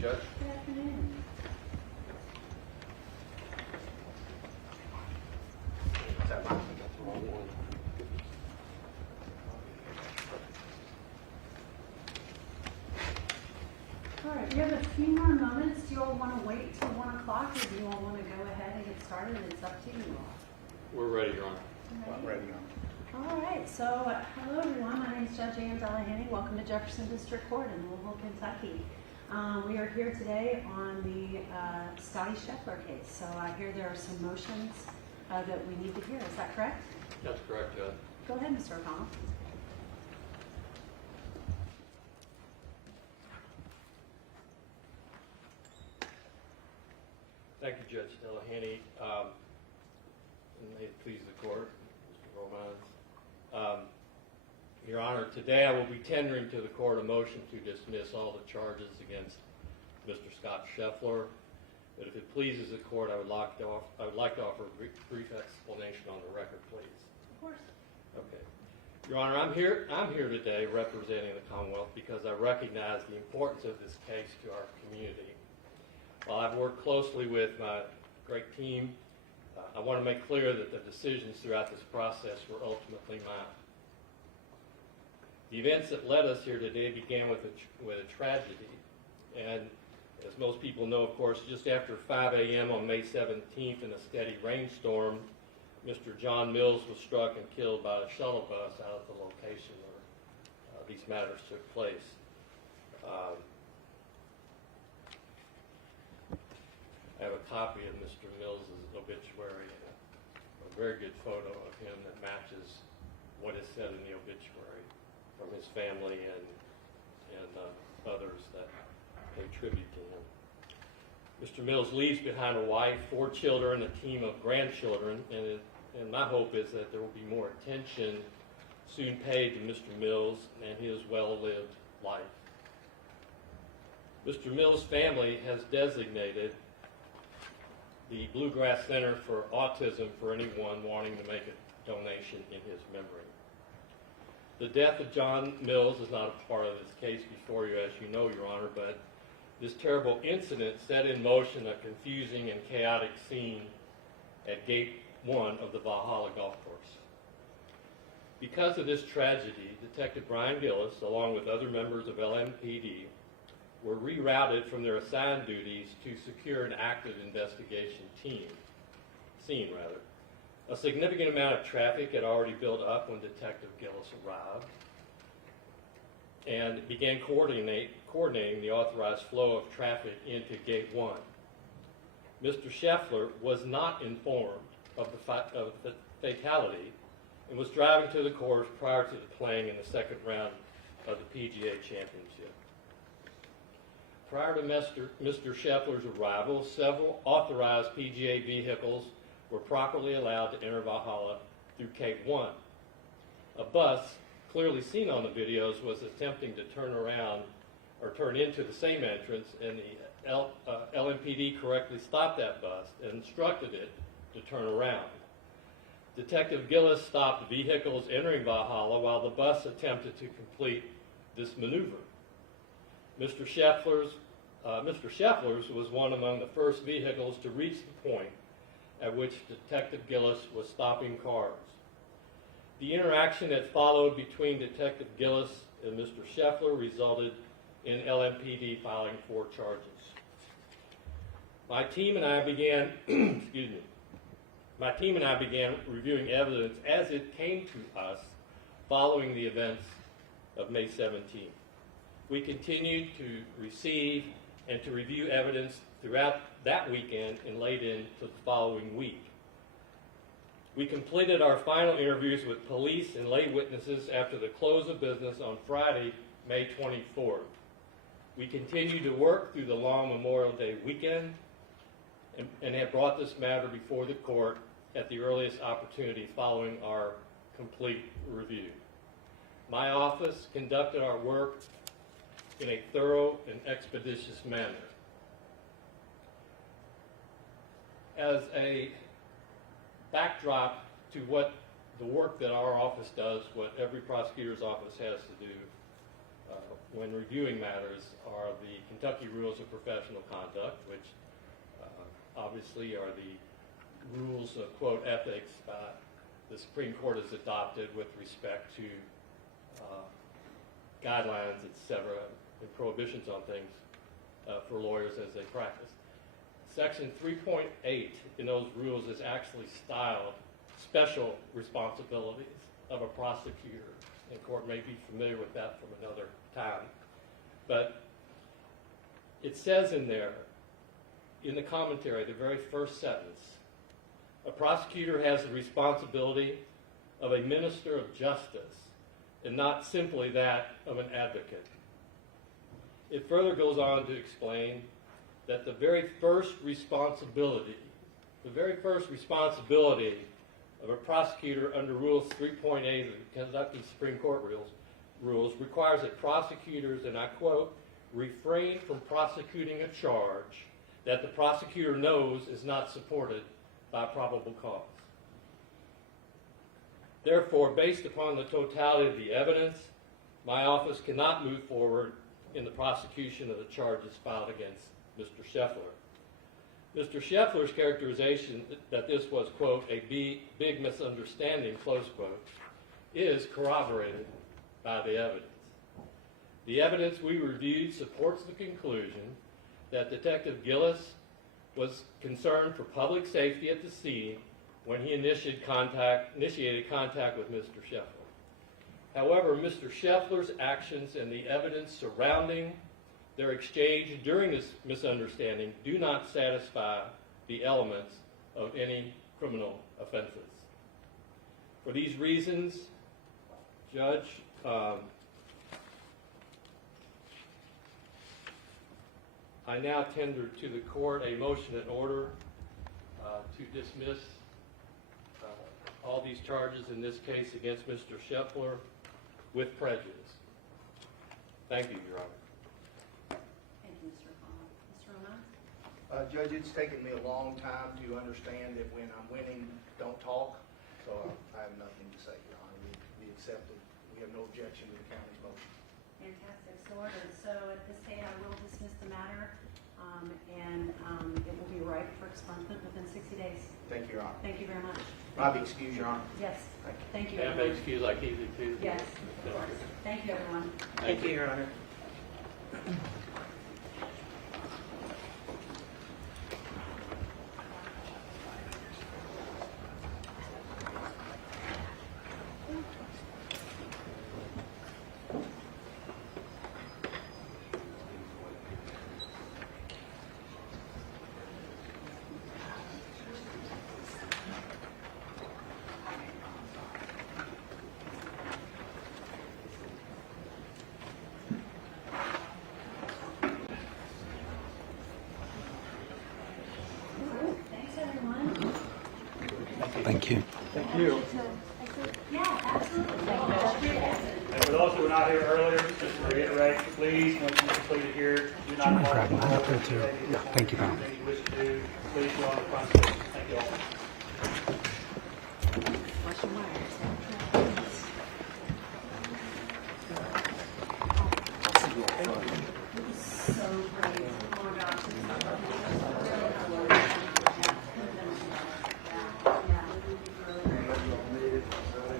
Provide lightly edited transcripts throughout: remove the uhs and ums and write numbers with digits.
Judge. Good afternoon. All right, we have a few more moments. Do you all want to wait till 1 o'clock, or do you all want to go ahead and get started? It's up to you all. We're ready, Your Honor. Ready? All right, so hello everyone. My name is Judge Ann Delahanty. Welcome to Jefferson District Court in Louisville, Kentucky. We are here today on the Scottie Scheffler case. So I hear there are some motions that we need to hear. Is that correct? That's correct, Judge. Go ahead, Mr. O'Connell. Thank you, Judge Delahanty. And may it please the court, Mr. Romans. Your Honor, today I will be tendering to the court a motion to dismiss all the charges against Mr. Scott Scheffler. But if it pleases the court, I would like to offer a brief explanation on the record, please. Of course. Okay. Your Honor, I'm here today representing the Commonwealth because I recognize the importance of this case to our community. While I've worked closely with my great team, I want to make clear that the decisions throughout this process were ultimately mine. The events that led us here today began with a tragedy, and as most people know, of course, just after 5 a.m. on May 17th in a steady rainstorm, Mr. John Mills was struck and killed by a shuttle bus out of the location where these matters took place. I have a copy of Mr. Mills' obituary and a very good photo of him that matches what is said in the obituary from his family and others that pay tribute to him. Mr. Mills leaves behind a wife, 4 children, a team of grandchildren, and my hope is that there will be more attention soon paid to Mr. Mills and his well-lived life. Mr. Mills' family has designated the Bluegrass Center for Autism for anyone wanting to make a donation in his memory. The death of John Mills is not a part of this case before you, as you know, Your Honor, but this terrible incident set in motion a confusing and chaotic scene at Gate 1 of the Valhalla Golf Course. Because of this tragedy, Detective Brian Gillis, along with other members of LMPD, were rerouted from their assigned duties to secure an active investigation scene. A significant amount of traffic had already built up when Detective Gillis arrived and began coordinating the authorized flow of traffic into Gate 1. Mr. Scheffler was not informed of the fatality and was driving to the course prior to the playing in the second round of the PGA Championship. Prior to Mr. Scheffler's arrival, several authorized PGA vehicles were properly allowed to enter Valhalla through Gate 1. A bus, clearly seen on the videos, was attempting to turn into the same entrance, and the LMPD correctly stopped that bus and instructed it to turn around. Detective Gillis stopped vehicles entering Valhalla while the bus attempted to complete this maneuver. Mr. Scheffler's was one among the first vehicles to reach the point at which Detective Gillis was stopping cars. The interaction that followed between Detective Gillis and Mr. Scheffler resulted in LMPD filing 4 charges. My team and I began, reviewing evidence as it came to us following the events of May 17th. We continued to receive and to review evidence throughout that weekend and late into the following week. We completed our final interviews with police and lay witnesses after the close of business on Friday, May 24th. We continued to work through the long Memorial Day weekend and have brought this matter before the court at the earliest opportunity following our complete review. My office conducted our work in a thorough and expeditious manner. As a backdrop to what the work that our office does, what every prosecutor's office has to do, when reviewing matters are the Kentucky Rules of Professional Conduct, which obviously are the rules of, quote, ethics the Supreme Court has adopted with respect to guidelines, etc., and prohibitions on things for lawyers as they practice. Section 3.8 in those rules is actually styled special responsibilities of a prosecutor. And the court may be familiar with that from another time. But it says in there, in the commentary, the very first sentence, a prosecutor has the responsibility of a minister of justice and not simply that of an advocate. It further goes on to explain that the very first responsibility of a prosecutor under Rules 3.8 of the Kentucky Supreme Court rules requires that prosecutors, and I quote, refrain from prosecuting a charge that the prosecutor knows is not supported by probable cause. Therefore, based upon the totality of the evidence, my office cannot move forward in the prosecution of the charges filed against Mr. Scheffler. Mr. Scheffler's characterization that this was, quote, a big misunderstanding, close quote, is corroborated by the evidence. The evidence we reviewed supports the conclusion that Detective Gillis was concerned for public safety at the scene when he initiated contact with Mr. Scheffler. However, Mr. Scheffler's actions and the evidence surrounding their exchange during this misunderstanding do not satisfy the elements of any criminal offenses. For these reasons, Judge, I now tender to the court a motion in order to dismiss all these charges in this case against Mr. Scheffler with prejudice. Thank you, Your Honor. Thank you, Mr. Hall. Mr. Romano? Judge, it's taken me a long time to understand that when I'm winning, don't talk. So I have nothing to say, Your Honor. We accept it. We have no objection to the county's motion. Fantastic. So ordered. So at this stage, I will dismiss the matter, and it will be ripe for expungement within 60 days. Thank you, Your Honor. Thank you very much. I'll be excused, Your Honor. Yes. Thank you. Can I everyone. make excuse like he did too? Yes, of course. Thank you, everyone. Thank you, Your Honor. Thanks, everyone. Thank you. Thank you. Yeah, absolutely. Thank you. And for those who were not here earlier, just to reiterate, please, once you completed here, do not mind mark grabbing the that up board there, too? with any Yeah, thank you, Val. anything you wish to do. Please go on the front steps. Thank you all. Wash your wires. So great. Oh my gosh.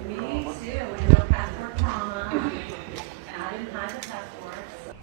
Me too. And no passport trauma. And I didn't hide the passports.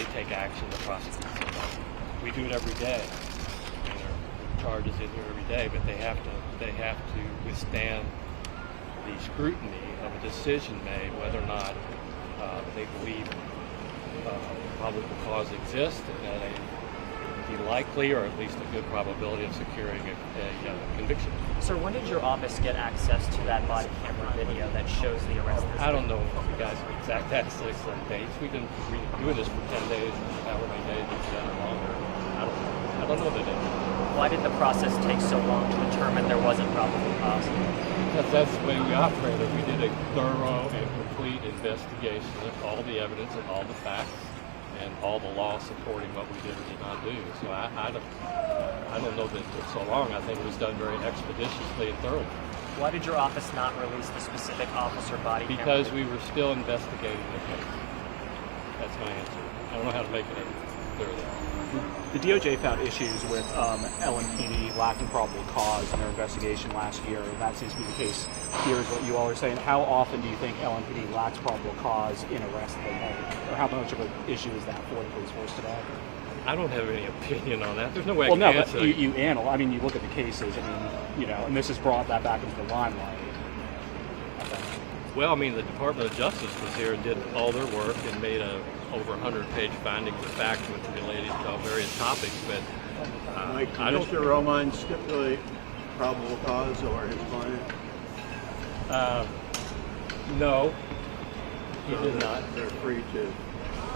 they take action to prosecute somebody. We do it every day. I mean, there are charges in here every day, but they have to withstand the scrutiny of a decision made whether or not they believe probable cause exists and that a likely or at least a good probability of securing a conviction. Sir, when did your office get access to that body camera video that shows the arrest? I don't know if you guys have exact access on dates. We've been doing this for 10 days, however many days we've done it longer. I don't know the date. Why did the process take so long to determine there wasn't probable cause? Because that's the way we operated. We did a thorough and complete investigation of all the evidence and all the facts and all the law supporting what we did or did not do. So I don't know that it took so long. I think it was done very expeditiously and thoroughly. Why did your office not release the specific officer body camera? Because we were still investigating the case. That's my answer. I don't know how to make it any clearer. The DOJ found issues with LMPD lacking probable cause in their investigation last year, and that seems to be the case here is what you all are saying. How often do you think LMPD lacks probable cause in arrests that they make? Or how much of an issue is that for the police force today? I don't have any opinion on that. There's no way I Well, can no, answer. but you analyze, I mean, you look at the cases, I mean, you know, and this has brought that back into the limelight. Well, I mean, the Department of Justice was here and did all their work and made over 100-page findings of fact which related to various topics. But I don't. Mr. Roman stipulate probable cause or his client? No, he So did not. They're free to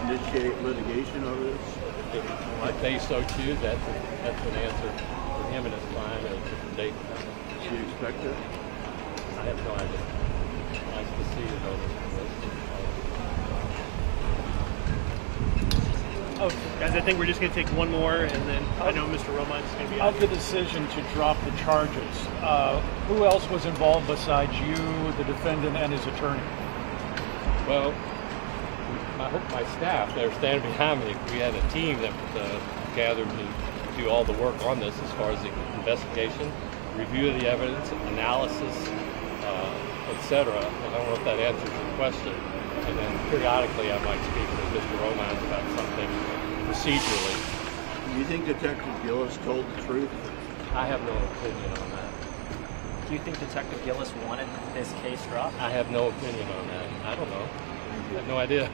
initiate litigation over this? If they so choose, that's an answer for him and his client at a different date. Do you expect it? I have no idea. Nice to see you, though. Oh, guys, I think we're just going to take one more, and then I know Mr. Roman's going to be out. Of the decision to drop the charges, who else was involved besides you, the defendant, and his attorney? Well, I hope my staff, they're standing behind me. We had a team that gathered to do all the work on this as far as the investigation, review of the evidence, analysis, etc. I don't know if that answers your question. And then periodically I might speak with Mr. Romans about something procedurally. Do you think Detective Gillis told the truth? I have no opinion on that. Do you think Detective Gillis wanted this case dropped? I have no opinion on that. I don't know. I have no idea.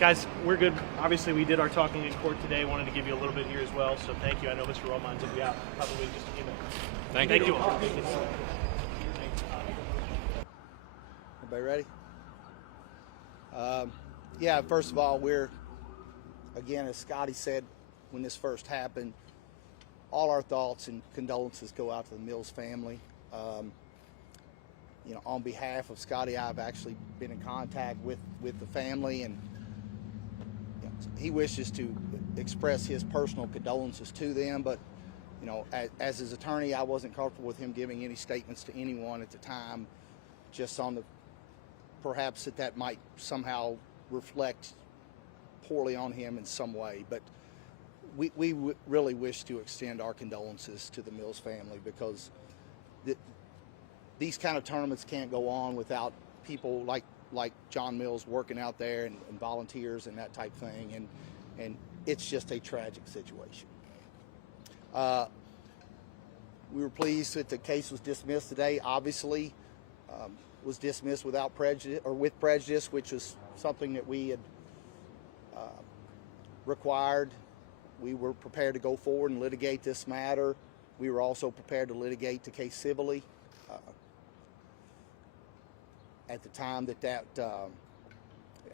Guys, we're good. Obviously, we did our talking in court today. Wanted to give you a little bit here as well, so thank you. I know Mr. Roman's will be out probably just a few minutes. Thank you. all. Everybody ready? Yeah, first of all, again, as Scottie said when this first happened, all our thoughts and condolences go out to the Mills family. You know, on behalf of Scottie, I've actually been in contact with the family, and you know, he wishes to express his personal condolences to them, but you know, as his attorney, I wasn't comfortable with him giving any statements to anyone at the time, just on the perhaps that might somehow reflect poorly on him in some way. But we really wish to extend our condolences to the Mills family, because these kind of tournaments can't go on without people like John Mills working out there and volunteers and that type thing, and it's just a tragic situation. We were pleased that the case was dismissed today. Obviously, was dismissed without prejudice or with prejudice, which is something that we had required. We were prepared to go forward and litigate this matter. We were also prepared to litigate the case civilly. At the time that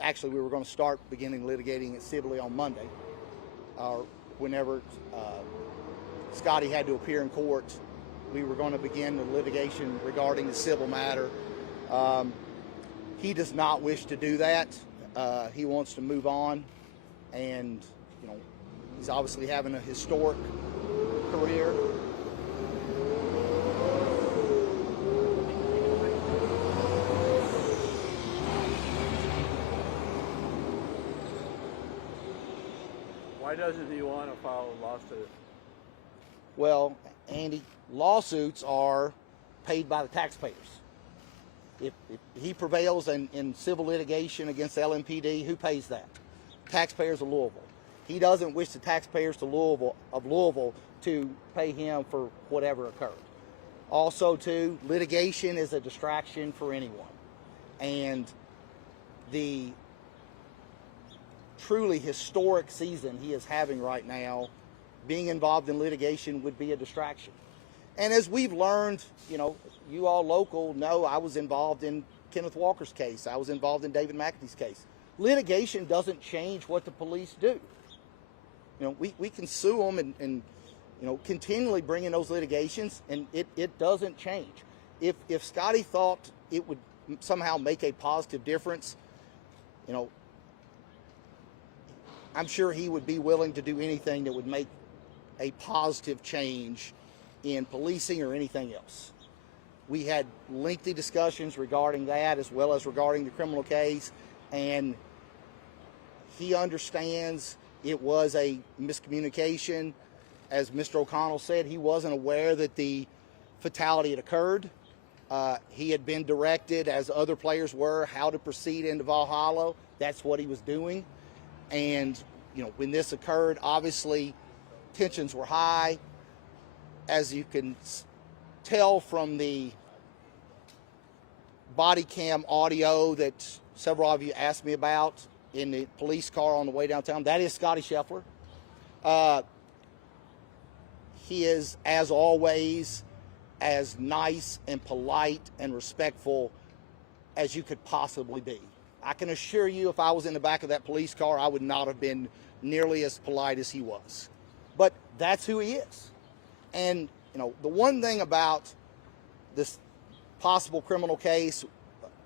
actually we were going to start beginning litigating it civilly on Monday, or whenever Scottie had to appear in court. We were going to begin the litigation regarding the civil matter. He does not wish to do that. He wants to move on, and you know, he's obviously having a historic career. Why doesn't he want to file a lawsuit? Well, Andy, lawsuits are paid by the taxpayers. If he prevails in civil litigation against LMPD, who pays that? taxpayers of Louisville. He doesn't wish the taxpayers of Louisville to pay him for whatever occurred. Also, too, litigation is a distraction for anyone. And the truly historic season he is having right now, being involved in litigation would be a distraction. And as we've learned, you all local know I was involved in Kenneth Walker's case. I was involved in David McAtee's case. Litigation doesn't change what the police do. We can sue them and continually bring in those litigations, and it doesn't change. If Scottie thought it would somehow make a positive difference, I'm sure he would be willing to do anything that would make a positive change in policing or anything else. We had lengthy discussions regarding that as well as regarding the criminal case, and he understands it was a miscommunication. As Mr. O'Connell said, he wasn't aware that the fatality had occurred. He had been directed, as other players were, how to proceed into Valhalla. That's what he was doing. And, when this occurred, obviously tensions were high. As you can tell from the body cam audio that several of you asked me about in the police car on the way downtown, that is Scottie Scheffler. He is, as always, as nice and polite and respectful as you could possibly be. I can assure you, if I was in the back of that police car, I would not have been nearly as polite as he was. But that's who he is. And, the one thing about this possible criminal case,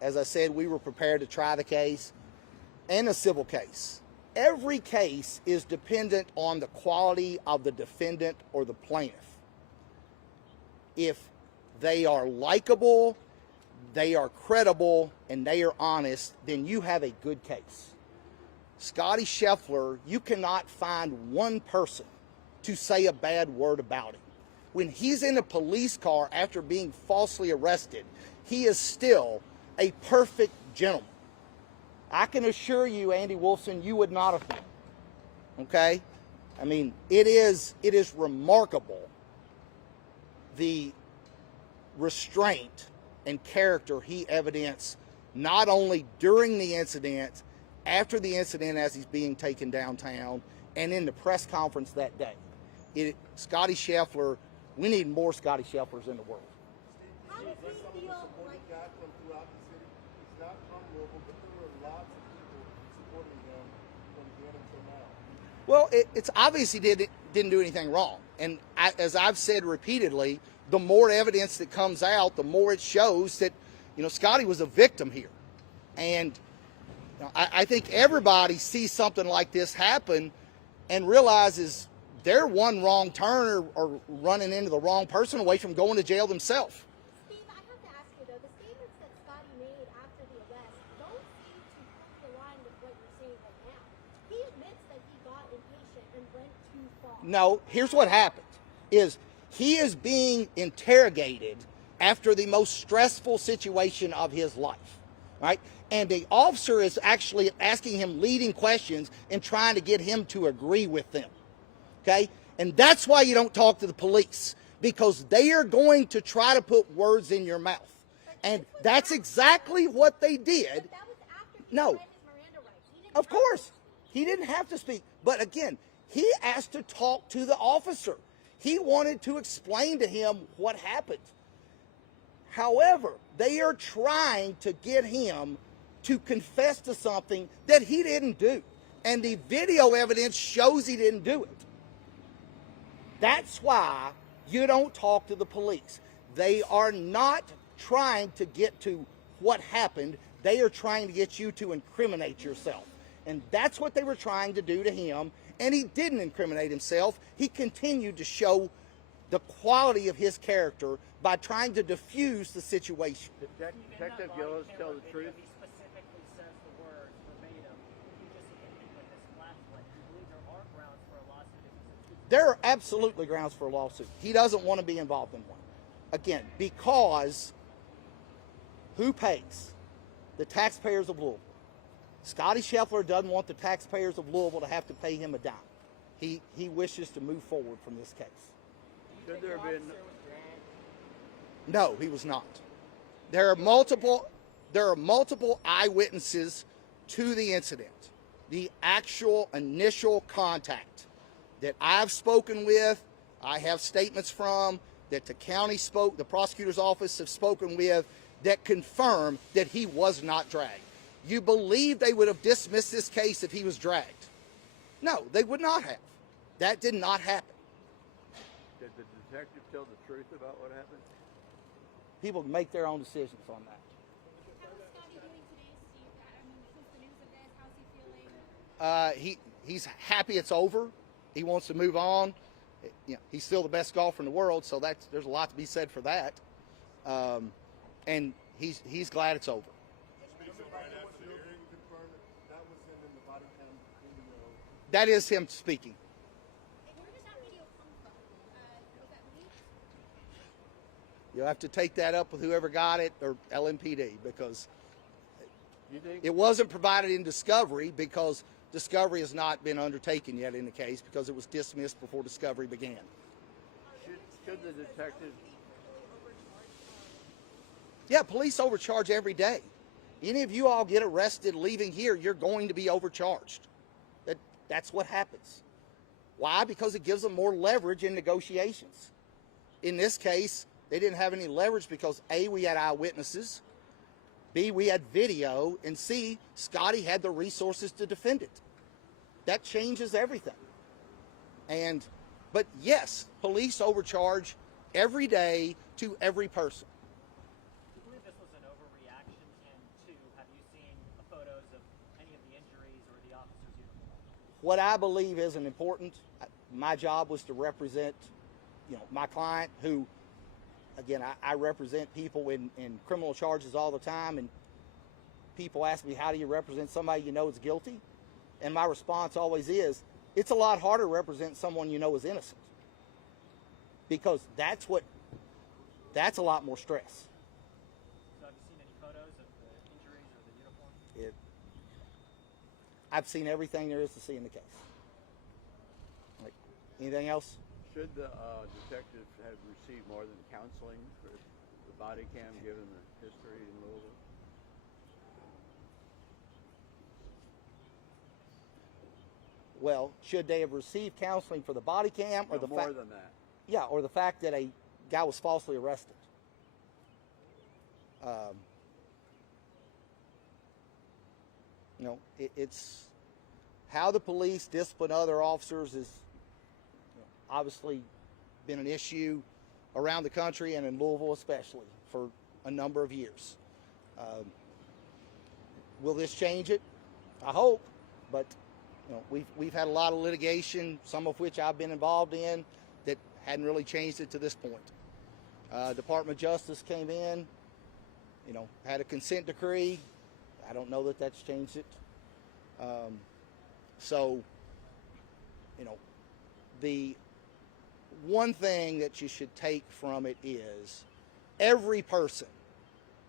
as I said, we were prepared to try the case, and a civil case. Every case is dependent on the quality of the defendant or the plaintiff. If they are likable, they are credible, and they are honest, then you have a good case. Scottie Scheffler, you cannot find one person to say a bad word about him. When he's in a police car after being falsely arrested, he is still a perfect gentleman. I can assure you, Andy Wolfson, you would not have been. Okay? I mean, it is remarkable the restraint and character he evidenced, not only during the incident, after the incident as he's being taken downtown, and in the press conference that day. Scottie Scheffler, we need more Scottie Schefflers in the world. How does he feel like that from throughout the city? He's not from Louisville, but there were lots of people supporting him from then until now. Well, it's obvious he didn't do anything wrong. And as I've said repeatedly, the more evidence that comes out, the more it shows that, Scottie was a victim here. And I think everybody sees something like this happen and realizes they're one wrong turn or running into the wrong person away from going to jail themselves. Steve, I have to ask you, though, the statements that Scottie made after the arrest don't seem to cross the line with what you're saying right now. He admits that he got impatient and went too far. No, here's what happened, is he is being interrogated after the most stressful situation of his life, right? And the officer is actually asking him leading questions and trying to get him to agree with them. Okay? And that's why you don't talk to the police, because they are going to try to put words in your mouth. And that's exactly what they did. But that was after he No. read his Miranda rights. Of course. He didn't have to speak. But again, he asked to talk to the officer. He wanted to explain to him what happened. However, they are trying to get him to confess to something that he didn't do. And the video evidence shows he didn't do it. That's why you don't talk to the police. They are not trying to get to what happened. They are trying to get you to incriminate yourself. And that's what they were trying to do to him. And he didn't incriminate himself. He continued to show the quality of his character by trying to diffuse the situation. Detective Gillis tell the truth? He specifically says the words verbatim. You just ended with this last one. Do you believe there are grounds for a lawsuit if he's accused? There are absolutely grounds for a lawsuit. He doesn't want to be involved in one. Again, because who pays? The taxpayers of Louisville. Scottie Scheffler doesn't want the taxpayers of Louisville to have to pay him a dime. He wishes to move forward from this case. Should there have been? No, he was not. There are multiple eyewitnesses to the incident. The actual initial contact that I've spoken with, I have statements from, that the prosecutor's office have spoken with, that confirm that he was not dragged. You believe they would have dismissed this case if he was dragged? No, they would not have. That did not happen. Did the detective tell the truth about what happened? People can make their own decisions on that. How is Scottie doing today, Steve? I mean, since the news of this, how's he feeling? He's happy it's over. He wants to move on. You know, he's still the best golfer in the world, so there's a lot to be said for that. And he's glad it's over. That is him speaking. Where does that video come from? Was that leaked? You'll have to take that up with whoever got it or LMPD, because You think? it wasn't provided in discovery, because discovery has not been undertaken yet in the case, because it was dismissed before discovery began. Should the detective? Yeah, police overcharge every day. Any of you all get arrested leaving here, you're going to be overcharged. That's what happens. Why? Because it gives them more leverage in negotiations. In this case, they didn't have any leverage because A, we had eyewitnesses, B, we had video, and C, Scottie had the resources to defend it. That changes everything. But yes, police overcharge every day to every person. Do you believe this was an overreaction? And two, have you seen photos of any of the injuries or the officer's uniform? What I believe isn't important. My job was to represent, my client, who, again, I represent people in criminal charges all the time, and people ask me, how do you represent somebody you know is guilty? And my response always is, it's a lot harder to represent someone you know is innocent, because that's a lot more stress. So have you seen any photos of the injuries or the uniform? I've seen everything there is to see in the case. Like, anything else? Should the detective have received more than counseling for the body cam, given the history in Louisville? Well, should they have received counseling for the body cam, or No, more than that? Yeah, or the fact that a guy was falsely arrested? It's how the police discipline other officers is obviously been an issue around the country and in Louisville especially for a number of years. Will this change it? I hope, but we've had a lot of litigation, some of which I've been involved in, that hadn't really changed it to this point. Department of Justice came in, had a consent decree. I don't know that that's changed it. The one thing that you should take from it is every person,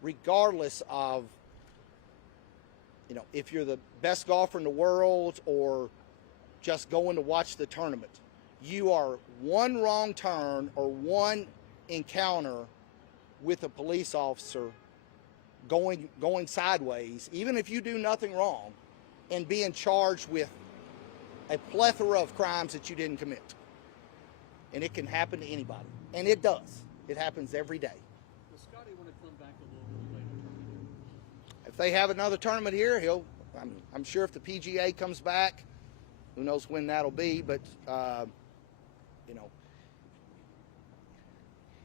regardless of, if you're the best golfer in the world or just going to watch the tournament, you are one wrong turn or one encounter with a police officer going sideways, even if you do nothing wrong, and being charged with a plethora of crimes that you didn't commit. And it can happen to anybody. And it does. It happens every day. Does Scottie want to come back to Louisville and play the tournament? If they have another tournament here, I'm sure if the PGA comes back, who knows when that'll be, but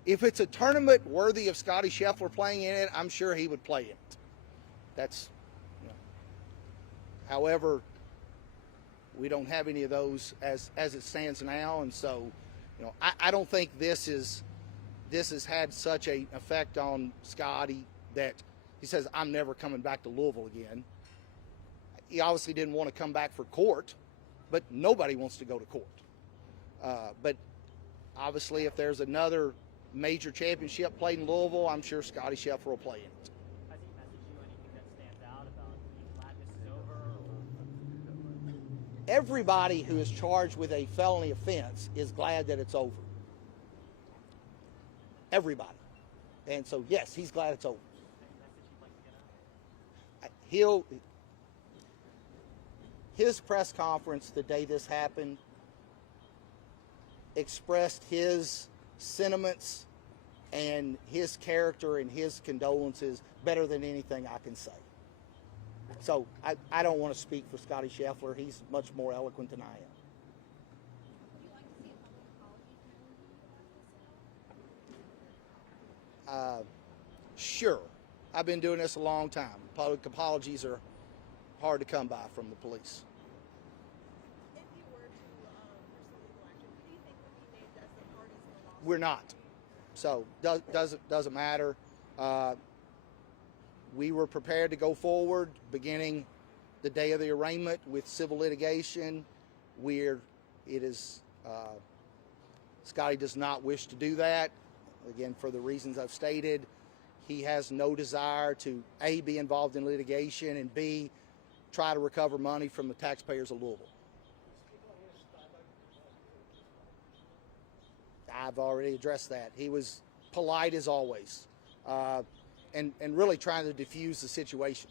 if it's a tournament worthy of Scottie Scheffler playing in it, I'm sure he would play in it. That's, however, we don't have any of those as it stands now, and so, I don't think this has had such an effect on Scottie that he says, I'm never coming back to Louisville again. He obviously didn't want to come back for court, but nobody wants to go to court. But obviously, if there's another major championship played in Louisville, I'm sure Scottie Scheffler will play in it. Has he messaged you anything that stands out about being glad this is over, everybody who is charged with a felony offense is glad that it's over. Everybody. And so, yes, he's glad it's over. His press conference the day this happened expressed his sentiments and his character and his condolences better than anything I can say. So I don't want to speak for Scottie Scheffler. He's much more eloquent than I am. Would you like to see a public apology? Sure. I've been doing this a long time. Public apologies are hard to come by from the police. If you were to pursue legal action, who do you think would be named as the parties in the lawsuit? We're not. So doesn't matter. We were prepared to go forward beginning the day of the arraignment with civil litigation. Scottie does not wish to do that. Again, for the reasons I've stated, he has no desire to A, be involved in litigation, and B, try to recover money from the taxpayers of Louisville. I've already addressed that. He was polite as always, and really trying to diffuse the situation.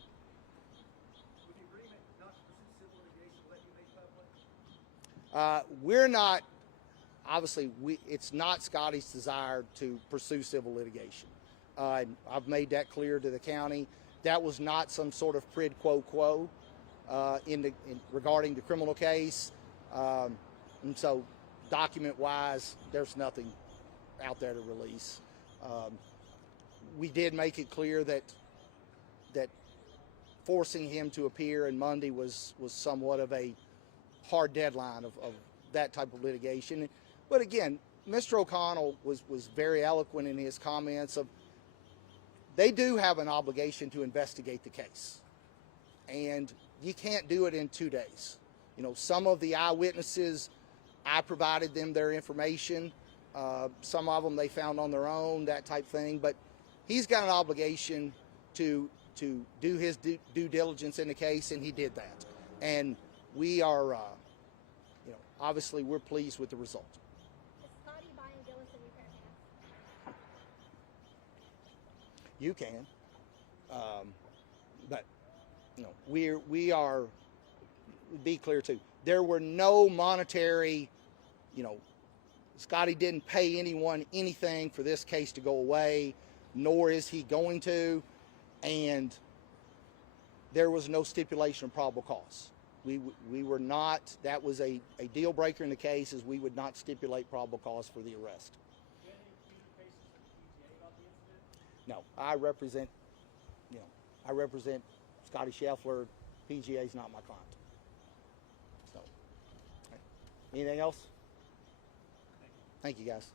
With the agreement not to pursue civil litigation, let you make public? We're not, obviously, it's not Scottie's desire to pursue civil litigation. I've made that clear to the county. That was not some sort of quid pro quo regarding the criminal case. And so, document-wise, there's nothing out there to release. We did make it clear that forcing him to appear on Monday was somewhat of a hard deadline of that type of litigation. But again, Mr. O'Connell was very eloquent in his comments of they do have an obligation to investigate the case. And you can't do it in 2 days. You know, some of the eyewitnesses, I provided them their information. Some of them they found on their own, that type thing. But he's got an obligation to do his due diligence in the case, and he did that. And we are, obviously we're pleased with the result. Is Scottie buying Gillis a new pair of pants? You can, but we are. Be clear too. There were no monetary, Scottie didn't pay anyone anything for this case to go away, nor is he going to, and there was no stipulation of probable cause. We were not. That was a deal breaker in the case, as we would not stipulate probable cause for the arrest. No, I represent Scottie Scheffler. PGA is not my client. So, anything else? Thank you, guys.